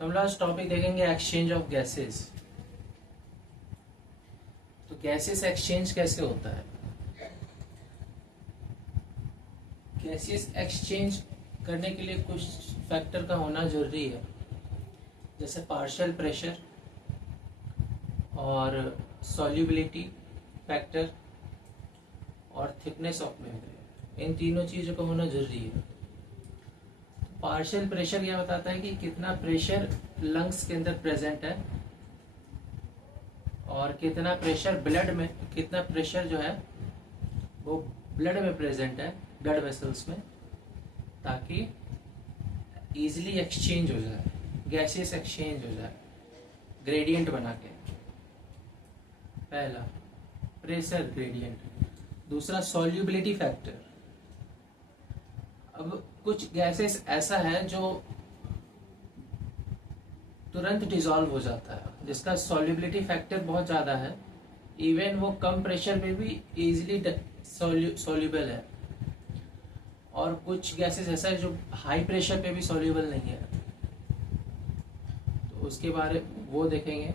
तो हम लोग आज टॉपिक देखेंगे एक्सचेंज ऑफ गैसेस। तो गैसेस एक्सचेंज कैसे होता है? गैसेस एक्सचेंज करने के लिए कुछ फैक्टर का होना जरूरी है, जैसे पार्शियल प्रेशर और सॉल्युबिलिटी फैक्टर और थिकनेस ऑफ मेम्ब्रेन। इन तीनों चीज़ों का होना जरूरी है। पार्शियल प्रेशर यह बताता है कि कितना प्रेशर लंग्स के अंदर प्रेजेंट है और कितना प्रेशर ब्लड में, कितना प्रेशर जो है वो ब्लड में प्रेजेंट है, ब्लड वेसल्स में, ताकि इजीली एक्सचेंज हो जाए, गैसेस एक्सचेंज हो जाए ग्रेडियंट बना के। पहला प्रेशर ग्रेडियंट, दूसरा सॉल्युबिलिटी फैक्टर। अब कुछ गैसेस ऐसा है जो तुरंत डिसॉल्व हो जाता है, जिसका सॉल्युबिलिटी फैक्टर बहुत ज़्यादा है, इवन वो कम प्रेशर में भी इजीली सॉल्युबल है। और कुछ गैसेस ऐसा है जो हाई प्रेशर पे भी सॉल्युबल नहीं है, तो उसके बारे वो देखेंगे।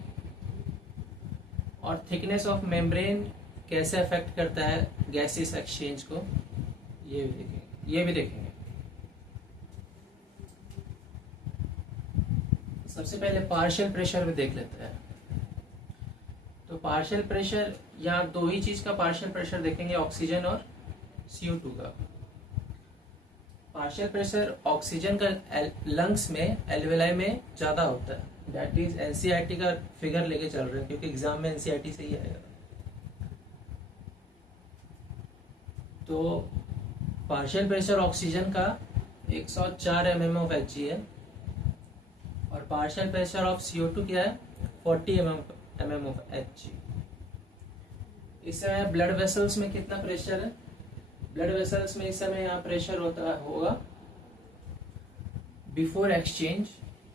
और थिकनेस ऑफ मेम्ब्रेन कैसे अफेक्ट करता है गैसेस एक्सचेंज को, ये भी देखेंगे। सबसे पहले पार्शियल प्रेशर में देख लेते हैं। तो पार्शियल प्रेशर, यहाँ दो ही चीज का पार्शियल प्रेशर देखेंगे, ऑक्सीजन और CO2 का। पार्शियल प्रेशर ऑक्सीजन का लंग्स में, एल्वेलाई में ज्यादा होता है। दैट इज एनसीईआरटी का फिगर लेके चल रहे हैं, क्योंकि एग्जाम में एनसीईआरटी से ही आएगा। तो पार्शियल प्रेशर ऑक्सीजन का 104 mm ऑफ Hg है और पार्शियल प्रेशर ऑफ CO2 क्या है, 40 mm ऑफ Hg। इस समय ब्लड वेसल्स में कितना प्रेशर है? ब्लड वेसल्स में इस समय यहाँ प्रेशर होगा बिफोर एक्सचेंज,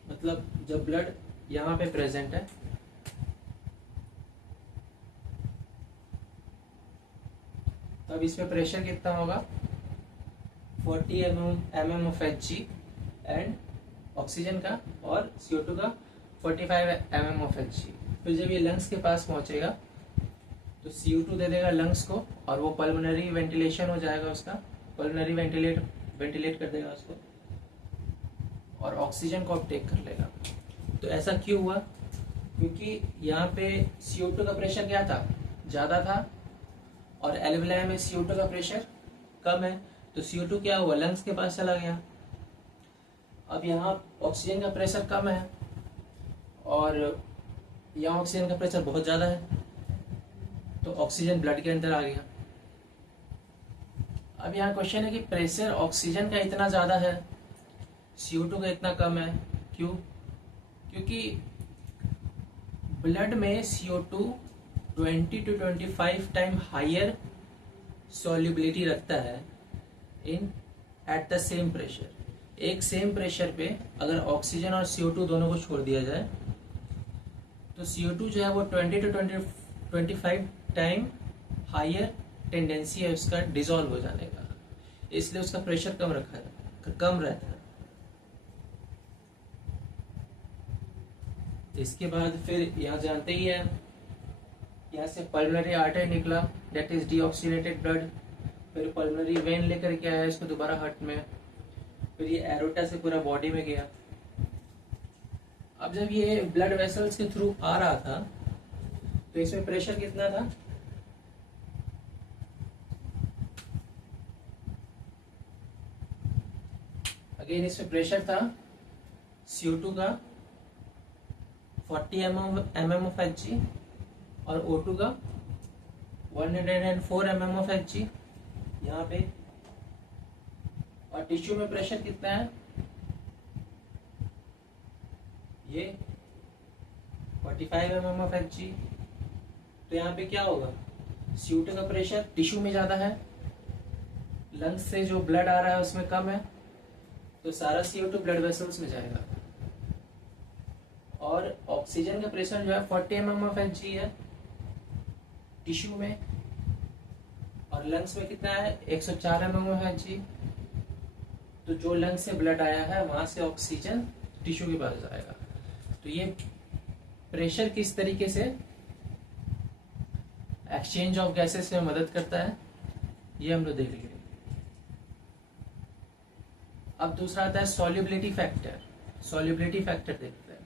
मतलब जब ब्लड यहाँ पे प्रेजेंट है, तब इस पे प्रेशर कितना होगा, 40 mm of Hg and oxygen का, और CO2 का 45 mm ऑफ Hg। फिर जब ये लंग्स के पास पहुंचेगा तो CO2 दे देगा लंग्स को, और वो पल्मोनरी वेंटिलेशन हो जाएगा उसका, पल्मोनरी वेंटिलेट कर देगा उसको, और ऑक्सीजन को अपटेक कर लेगा। तो ऐसा क्यों हुआ? क्योंकि यहाँ पे CO2 का प्रेशर क्या था, ज़्यादा था, और एल्वेलाई में CO2 का प्रेशर कम है, तो CO2 क्या हुआ, लंग्स के पास चला गया। अब यहाँ ऑक्सीजन का प्रेशर कम है और यहाँ ऑक्सीजन का प्रेशर बहुत ज़्यादा है, तो ऑक्सीजन ब्लड के अंदर आ गया। अब यहाँ क्वेश्चन है कि प्रेशर ऑक्सीजन का इतना ज़्यादा है, CO2 का इतना कम है, क्यों? क्योंकि ब्लड में CO2 20 to 25 time hire solubility रखता है इन एट द सेम प्रेशर। एक सेम प्रेशर पे अगर ऑक्सीजन और CO2 दोनों को छोड़ दिया जाए तो CO2 जो है वो 20 to 25 टाइम हायर टेंडेंसी है उसका डिसॉल्व हो जाने का, इसलिए उसका प्रेशर कम रहता है। इसके बाद फिर यहाँ जानते ही है, यहाँ से पल्मोनरी आर्टरी निकला, दैट इज डीऑक्सीनेटेड ब्लड, फिर पल्मोनरी वेन लेकर के आया इसको दोबारा हार्ट में, फिर ये एरोटा से पूरा बॉडी में गया। अब जब ये ब्लड वेसल्स के थ्रू आ रहा था तो इसमें प्रेशर कितना था, अगेन इसमें प्रेशर था CO2 का 40 mm ऑफ Hg और O2 का 104 mm ऑफ Hg यहाँ पे। और टिश्यू में प्रेशर कितना है, ये 45 mm ऑफ Hg। तो यहाँ पे क्या होगा, CO2 का प्रेशर टिश्यू में ज्यादा है, लंग्स से जो ब्लड आ रहा है उसमें कम है, तो सारा CO2 ब्लड वेसल्स में जाएगा। और ऑक्सीजन का प्रेशर जो है 40 mm ऑफ Hg है टिश्यू में, और लंग्स में कितना है, 104 mm ऑफ Hg। तो जो लंग से ब्लड आया है वहां से ऑक्सीजन टिश्यू के पास जाएगा। तो ये प्रेशर किस तरीके से एक्सचेंज ऑफ गैसेस में मदद करता है ये हम लोग देख लेंगे। अब दूसरा आता है सॉल्युबिलिटी फैक्टर। सॉल्युबिलिटी फैक्टर देखते हैं।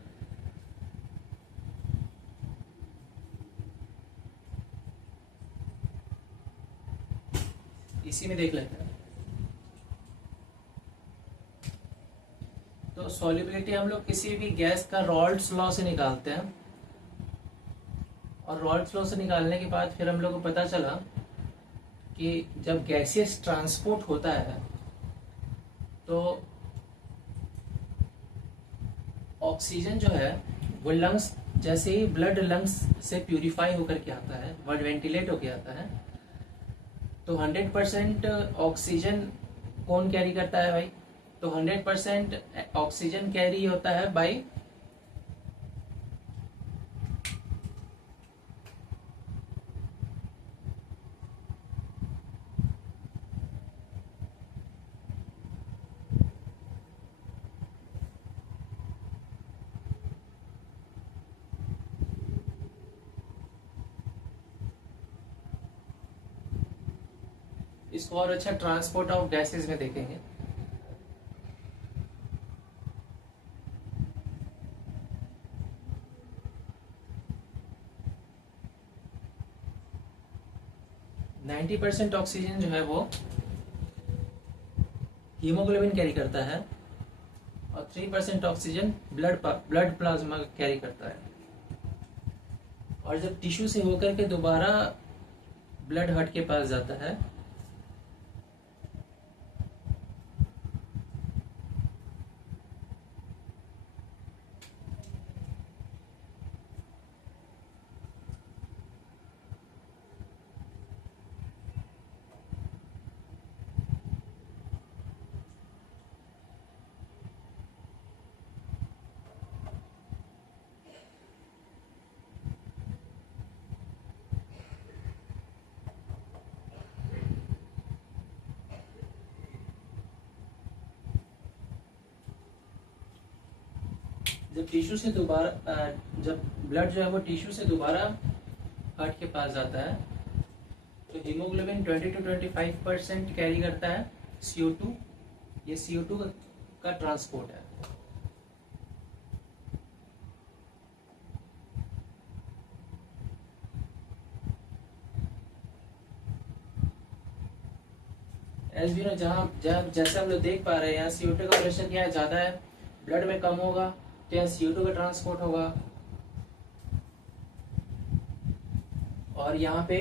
इसी में देख लेते हैं। तो सॉल्युबिलिटी हम लोग किसी भी गैस का रॉल्ड्स लॉ से निकालते हैं, और रॉल्ड्स लॉ से निकालने के बाद फिर हम लोग को पता चला कि जब गैसियस ट्रांसपोर्ट होता है तो ऑक्सीजन जो है वो लंग्स, जैसे ही ब्लड लंग्स से प्यूरिफाई होकर के आता है, ब्लड वेंटिलेट होकर आता है, तो 100% ऑक्सीजन कौन कैरी करता है भाई? तो 100% ऑक्सीजन कैरी होता है बाय इसको और अच्छा ट्रांसपोर्ट ऑफ गैसेस में देखेंगे। नाइन्टी % ऑक्सीजन जो है वो हीमोग्लोबिन कैरी करता है, और 3% ऑक्सीजन ब्लड प्लाज्मा कैरी करता है। और जब टिश्यू से होकर के दोबारा ब्लड हार्ट के पास जाता है जब टिश्यू से दोबारा जब ब्लड जो है वो टिश्यू से दोबारा हार्ट के पास जाता है तो हीमोग्लोबिन 20 to 25% कैरी करता है CO2। ये CO2 का ट्रांसपोर्ट है। एस बी जहाँ जैसे हम लोग देख पा रहे हैं यहाँ CO2 का प्रेशर क्या है, ज्यादा है, ब्लड में कम होगा तो यहाँ CO2 का ट्रांसपोर्ट होगा, और यहाँ पे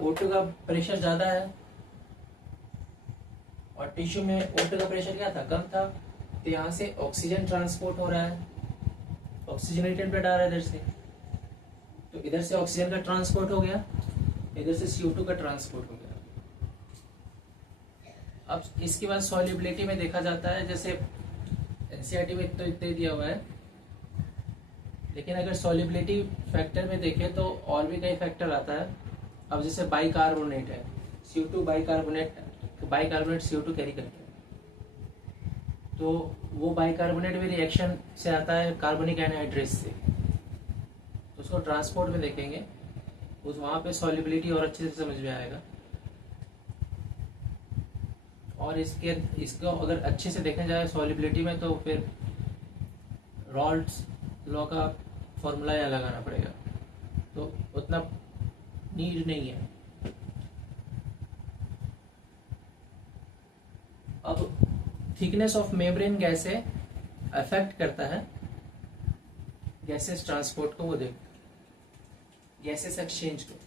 O2 का प्रेशर ज्यादा है और टिश्यू में O2 का प्रेशर क्या था, कम था, तो यहाँ से ऑक्सीजन ट्रांसपोर्ट हो रहा है, ऑक्सीजनेटेड ब्लड आ रहा है इधर से, तो इधर से ऑक्सीजन का ट्रांसपोर्ट हो गया, इधर से CO2 का ट्रांसपोर्ट हो गया। अब इसके बाद सॉल्युबिलिटी में देखा जाता है, जैसे एनसीईआरटी में तो इतना दिया हुआ है, लेकिन अगर सॉल्युबिलिटी फैक्टर में देखें तो और भी कई फैक्टर आता है। अब जैसे बाइकार्बोनेट है, CO2 बाइकार्बोनेट CO2 कैरी करता है, तो वो बाइकार्बोनेट भी रिएक्शन से आता है कार्बोनिक एनहाइड्रेस से, तो उसको ट्रांसपोर्ट में देखेंगे, उस वहाँ पे सॉल्युबिलिटी और अच्छे से समझ में आएगा। और इसको अगर अच्छे से देखा जाए सॉल्युबिलिटी में तो फिर रॉल्ड्स लॉ का फॉर्मूला यहाँ लगाना पड़ेगा, तो उतना नीड नहीं है। अब थिकनेस ऑफ मेम्ब्रेन कैसे अफेक्ट करता है गैसेस ट्रांसपोर्ट को, वो देख, गैसेस एक्सचेंज को।